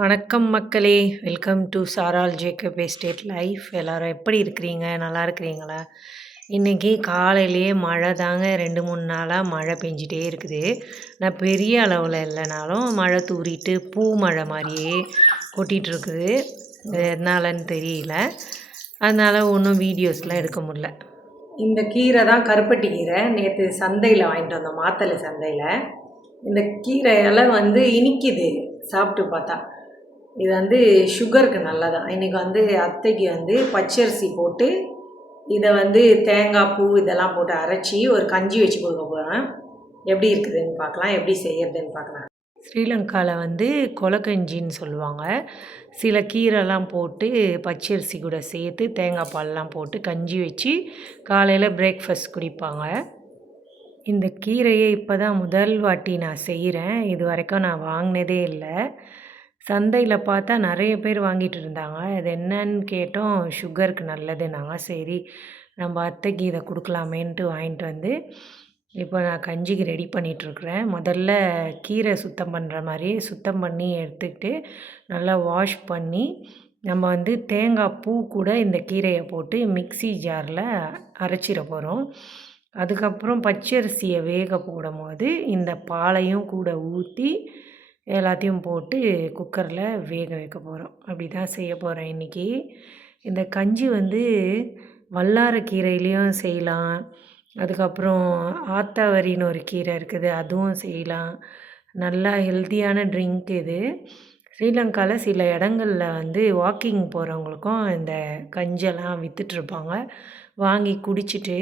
வணக்கம் மக்களே! Welcome to சாரால் ஜேக்கப் எஸ்டேட் லைஃப். எல்லாரும் எப்படி இருக்கிறீங்க? நல்லா இருக்கிறீங்களா? இன்றைக்கி காலையிலேயே மழை தாங்க 2, 3 நாளாக மழை பெஞ்சிட்டே இருக்குது. நான் பெரிய அளவில் இல்லைனாலும் மழை தூறிட்டு பூ மழை மாதிரியே கொட்டிகிட்ருக்குது. எதனாலன்னு தெரியல. அதனால் ஒன்றும் வீடியோஸ்லாம் எடுக்க முடில. இந்த கீரை தான் கருப்பட்டி கீரை. நேற்று சந்தையில் வாங்கிட்டு வந்தோம், மாத்தளை சந்தையில். இந்த கீரை இலை இனிக்குது சாப்பிட்டு பார்த்தா. இது சுகருக்கு நல்லதான். இன்றைக்கி அத்தைக்கு பச்சரிசி போட்டு இதை தேங்காய் பூ இதெல்லாம் போட்டு அரைச்சி ஒரு கஞ்சி வச்சு கொடுக்க போகிறேன். எப்படி இருக்குதுன்னு பார்க்கலாம், எப்படி செய்யறதுன்னு பார்க்கலாம். ஸ்ரீலங்காவில் கொலக்கஞ்சின்னு சொல்லுவாங்க. சில கீரைலாம் போட்டு பச்சரிசி கூட சேர்த்து தேங்காய் பால்லாம் போட்டு கஞ்சி வச்சு காலையில் பிரேக்ஃபாஸ்ட் குடிப்பாங்க. இந்த கீரையை இப்போ தான் முதல் வாட்டி நான் செய்கிறேன். இது வரைக்கும் நான் வாங்கினதே இல்லை. சந்தையில் பார்த்தா நிறைய பேர் வாங்கிட்டு இருந்தாங்க. அது என்னன்னு கேட்டோம், சுகருக்கு நல்லதுன்னாங்க. சரி நம்ம அத்தைக்கு இதை கொடுக்கலாமேன்ட்டு வாங்கிட்டு வந்து இப்போ நான் கஞ்சிக்கு ரெடி பண்ணிகிட்ருக்குறேன். முதல்ல கீரை சுத்தம் பண்ணுற மாதிரி சுத்தம் பண்ணி எடுத்துக்கிட்டு நல்லா வாஷ் பண்ணி நம்ம தேங்காய் பூ கூட இந்த கீரையை போட்டு மிக்ஸி ஜாரில் அரைச்சிட போகிறோம். அதுக்கப்புறம் பச்சரிசியை வேக போடும்போது இந்த பாலையும் கூட ஊற்றி எல்லாத்தையும் போட்டு குக்கரில் வேக வைக்க போகிறோம். அப்படி தான் செய்ய போகிறேன் இன்றைக்கி. இந்த கஞ்சி வல்லாரக்கீரையிலையும் செய்யலாம். அதுக்கப்புறம் ஆத்தாவரின்னு ஒரு கீரை இருக்குது, அதுவும் செய்யலாம். நல்லா ஹெல்த்தியான ட்ரிங்க் இது. ஸ்ரீலங்காவில் சில இடங்களில் வாக்கிங் போகிறவங்களுக்கும் இந்த கஞ்செல்லாம் விற்றுட்ருப்பாங்க. வாங்கி குடிச்சிட்டு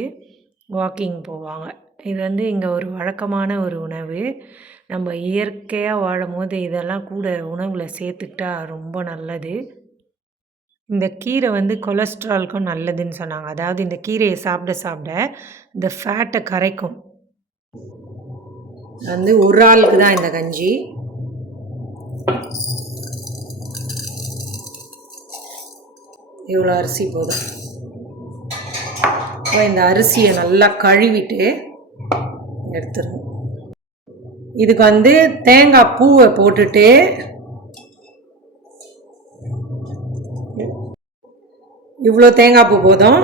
வாக்கிங் போவாங்க. இது இங்கே ஒரு வழக்கமான ஒரு உணவு. நம்ம இயற்கையாக வாழும்போது இதெல்லாம் கூட உணவில் சேர்த்துக்கிட்டா ரொம்ப நல்லது. இந்த கீரை கொலஸ்ட்ராலுக்கும் நல்லதுன்னு சொன்னாங்க. அதாவது இந்த கீரையை சாப்பிட சாப்பிட இந்த ஃபேட்டை கரைக்கும். ஒரு ஆளுக்கு தான் இந்த கஞ்சி. இவ்வளோ அரிசி போதும். இப்போ இந்த அரிசியை நல்லா கழுவிட்டு எடுத்துடணும். இதுக்கு தேங்காய் பூவை போட்டுட்டு இவ்வளோ தேங்காய் பூ போதும்.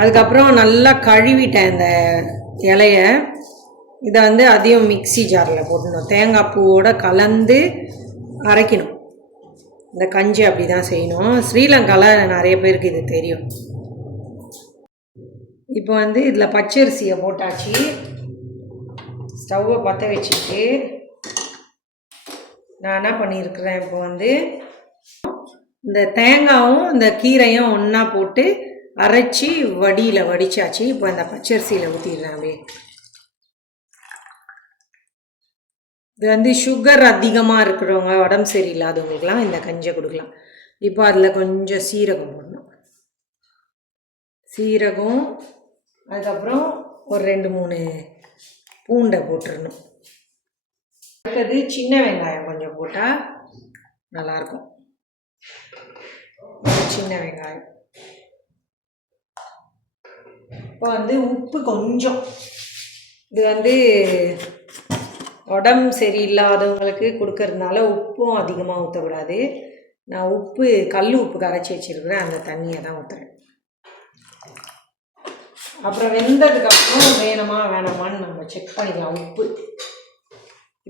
அதுக்கப்புறம் நல்லா கழுவிட்டேன் இந்த இலைய. இதை அதையும் மிக்ஸி ஜாரில் போடணும். தேங்காய் பூவோட கலந்து அரைக்கணும். இந்த கஞ்சி அப்படி தான் செய்யணும். ஸ்ரீலங்காவில் நிறைய பேருக்கு இது தெரியும். இப்போ இதில் பச்சரிசியை போட்டாச்சு. ஸ்டவ்வை பற்ற வச்சுட்டு நான் என்ன பண்ணியிருக்கிறேன், இப்போ இந்த தேங்காயும் இந்த கீரையும் ஒன்றா போட்டு அரைச்சி வடியில் வடித்தாச்சு. இப்போ இந்த பச்சரிசியில் ஊற்றிடுறேன். அப்படியே இது சுகர் அதிகமாக இருக்கிறவங்க, உடம்பு சரியில்லாதவங்களுக்கெல்லாம் இந்த கஞ்சியை கொடுக்கலாம். இப்போ அதில் கொஞ்சம் சீரகம் போடணும். சீரகம், அதுக்கப்புறம் ஒரு 2-3 பூண்டை போட்டுடணும். அடுத்தது சின்ன வெங்காயம் கொஞ்சம் போட்டால் நல்லாயிருக்கும். சின்ன வெங்காயம். இப்போ உப்பு கொஞ்சம். இது உடம்பு சரியில்லாதவங்களுக்கு கொடுக்கறதுனால உப்பும் அதிகமாக ஊற்றக்கூடாது. நான் உப்பு கல் உப்பு கரைச்சி வச்சுருக்கிறேன், அந்த தண்ணியை தான் ஊற்றுறேன். அப்புறம் வெந்ததுக்கப்புறம் வேணுமா வேணாமான்னு நம்ம செக் பண்ணிக்கலாம் உப்பு.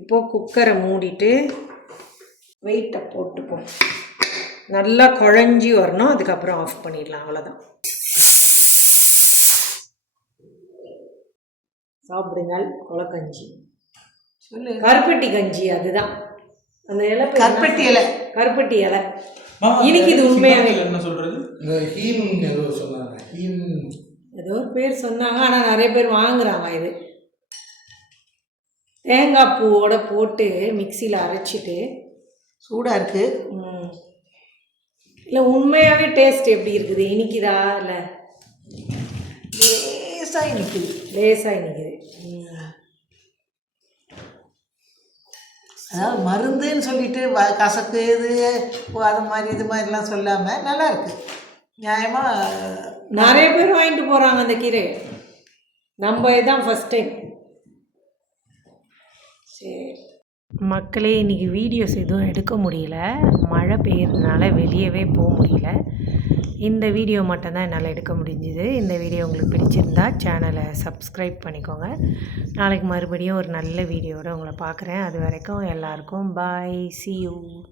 இப்போது குக்கரை மூடிட்டு வெயிட்டை போட்டுப்போம். நல்லா குழஞ்சி வரணும். அதுக்கப்புறம் ஆஃப் பண்ணிடலாம். அவ்வளோதான். சாப்பிடுங்கள் கொலக்கஞ்சி. சொல்லு. கருப்பட்டி கஞ்சி. அதுதான் அந்த இலை. கருப்பட்டி இலை. கருப்பட்டி இலை இன்னைக்கு இது உண்மையாகவே என்ன சொல்கிறது, ஏதோ சொன்னாங்க, ஏதோ ஒரு பேர் சொன்னாங்க. ஆனால் நிறைய பேர் வாங்குறாங்க. இது தேங்காய் பூவோட போட்டு மிக்சியில் அரைச்சிட்டு சூடாக இருக்குது. இல்லை உண்மையாகவே டேஸ்ட் எப்படி இருக்குது? இனிக்குதா? இல்லை லேசாக இனிக்குது. லேசாக இனிக்குது. அதாவது மருந்துன்னு சொல்லிட்டு கசக்கு இது அது மாதிரி இது மாதிரிலாம் சொல்லாமல் நல்லா இருக்குது. நியாயமாக நிறைய பேர் வாங்கிட்டு போகிறாங்க அந்த கீரை. நம்ம இதுதான் ஃபஸ்ட் டைம். சரி, மக்களே இன்றைக்கி வீடியோஸ் எதுவும் எடுக்க முடியல. மழை பெய்யறதுனால வெளியவே போ முடியல. இந்த வீடியோ மட்டும் தான் என்னால் எடுக்க முடிஞ்சுது. இந்த வீடியோ உங்களுக்கு பிடிச்சிருந்தா சேனலை சப்ஸ்கிரைப் பண்ணிக்கோங்க. நாளைக்கு மறுபடியும் ஒரு நல்ல வீடியோவோட உங்களை பார்க்குறேன். அது வரைக்கும் எல்லாருக்கும் பாய். See you.